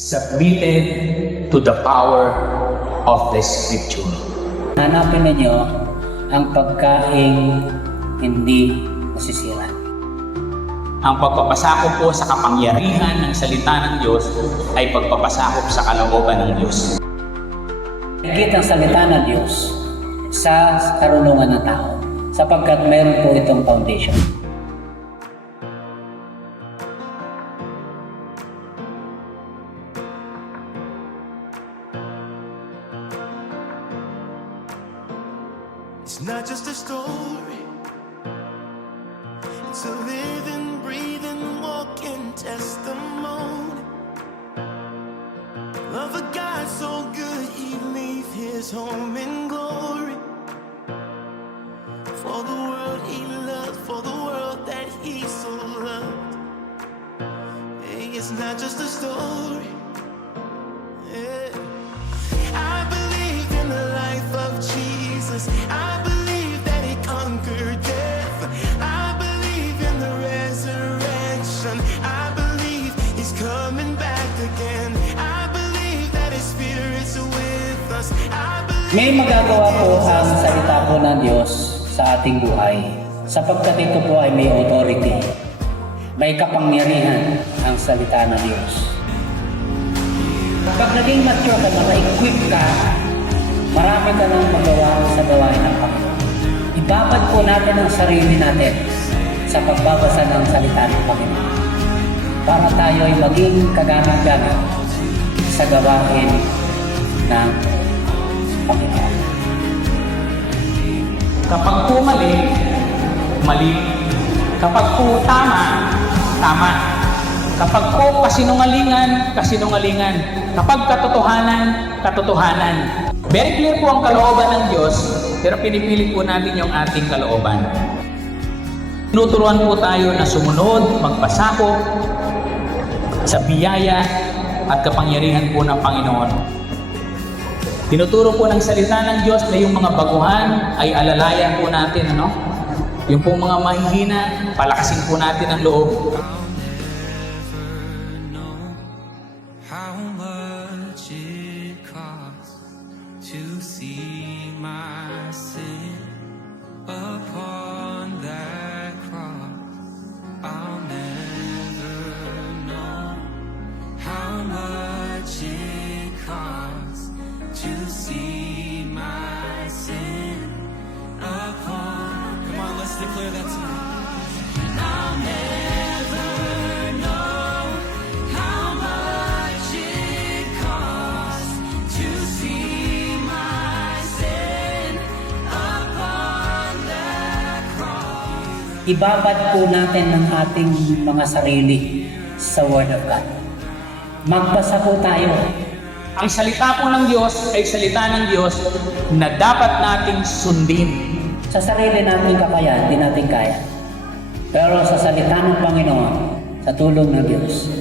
submitted to the power of the Scripture. Hanapin ninyo ang pagkaing hindi masisira. Ang pagpapasakop po sa kapangyarihan ng salita ng Diyos ay pagpapasakop sa kalooban ng Diyos. Higit ang salita ng Diyos sa karunungan ng tao sapagkat mayroon po itong foundation. It's not just a story, it's a living, breathing, walking testimony of a God so good he leave his home in glory for the world he loved, for the world that he so loved. Hey, it's not just a story. Yeah. I believe in the life of Jesus. I believe that he conquered death. I believe in the resurrection. I believe he's coming back again. I believe that his spirit's with us. I believe. May magagawa po ang salita po ng Diyos sa ating buhay sapagkat ito po ay may authority. May kapangyarihan ang salita ng Diyos. Pag naging mature ka, maka-equip ka, marami ka nang magawa sa gawain ng Panginoon. Ibabad po natin ang sarili natin sa pagbabasa ng salita ng Panginoon para tayo ay maging kagamit-gamit sa gawain ng Panginoon. Kapag po mali, mali. Kapag po tama, tama. Kapag po kasinungalingan, kasinungalingan. Kapag katotohanan, katotohanan. Very clear po ang kalooban ng Diyos, pero pinipili po natin yung ating kalooban. Tinuturuan po tayo na sumunod, magpasakop sa biyaya at kapangyarihan po ng Panginoon. Tinuturo po ng salita ng Diyos na yung mga baguhan ay alalayan po natin, ano? Yung pong mga mahihina, palakasin po natin ang loob. How much it costs to see my sin upon that cross. I'll never know how much it costs to see my sin upon. Come on, let's declare that tonight. I'll never know how much it costs to see my sin upon that cross. Ibabad po natin ang ating mga sarili sa Word of God. Magbasa po tayo. Ang salita po ng Diyos ay salita ng Diyos na dapat nating sundin. Sa sarili natin kakayahan, hindi natin kaya. Pero sa salita ng Panginoon, sa tulong ng Diyos,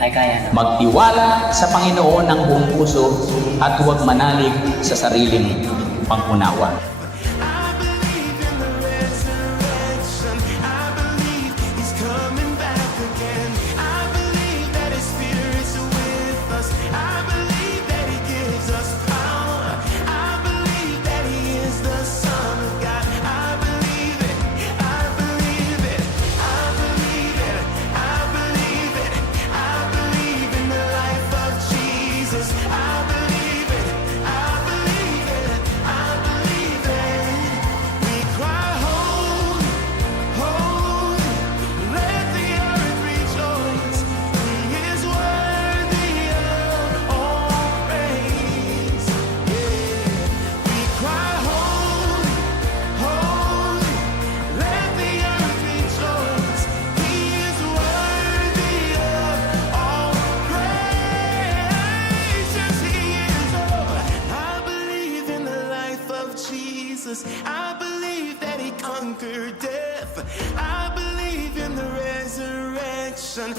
ay kaya na. Magtiwala sa Panginoon ng buong puso at huwag manalig sa sariling pangunawa. I believe in the resurrection. I believe he's coming back again. I believe that his spirit's with us. I believe that he gives us power. I believe that he is the Son of God. I believe it. I believe it. I believe it. I believe it. I believe in the life of Jesus. I believe it. I believe it. I believe it. We cry, holy, holy, let the earth rejoice. He is worthy of all praise. Yeah. We cry, holy, holy, let the earth rejoice. He is worthy of all praise. Yes, he is. Oh, I believe in the life of Jesus. I believe that he conquered death. I believe in the resurrection.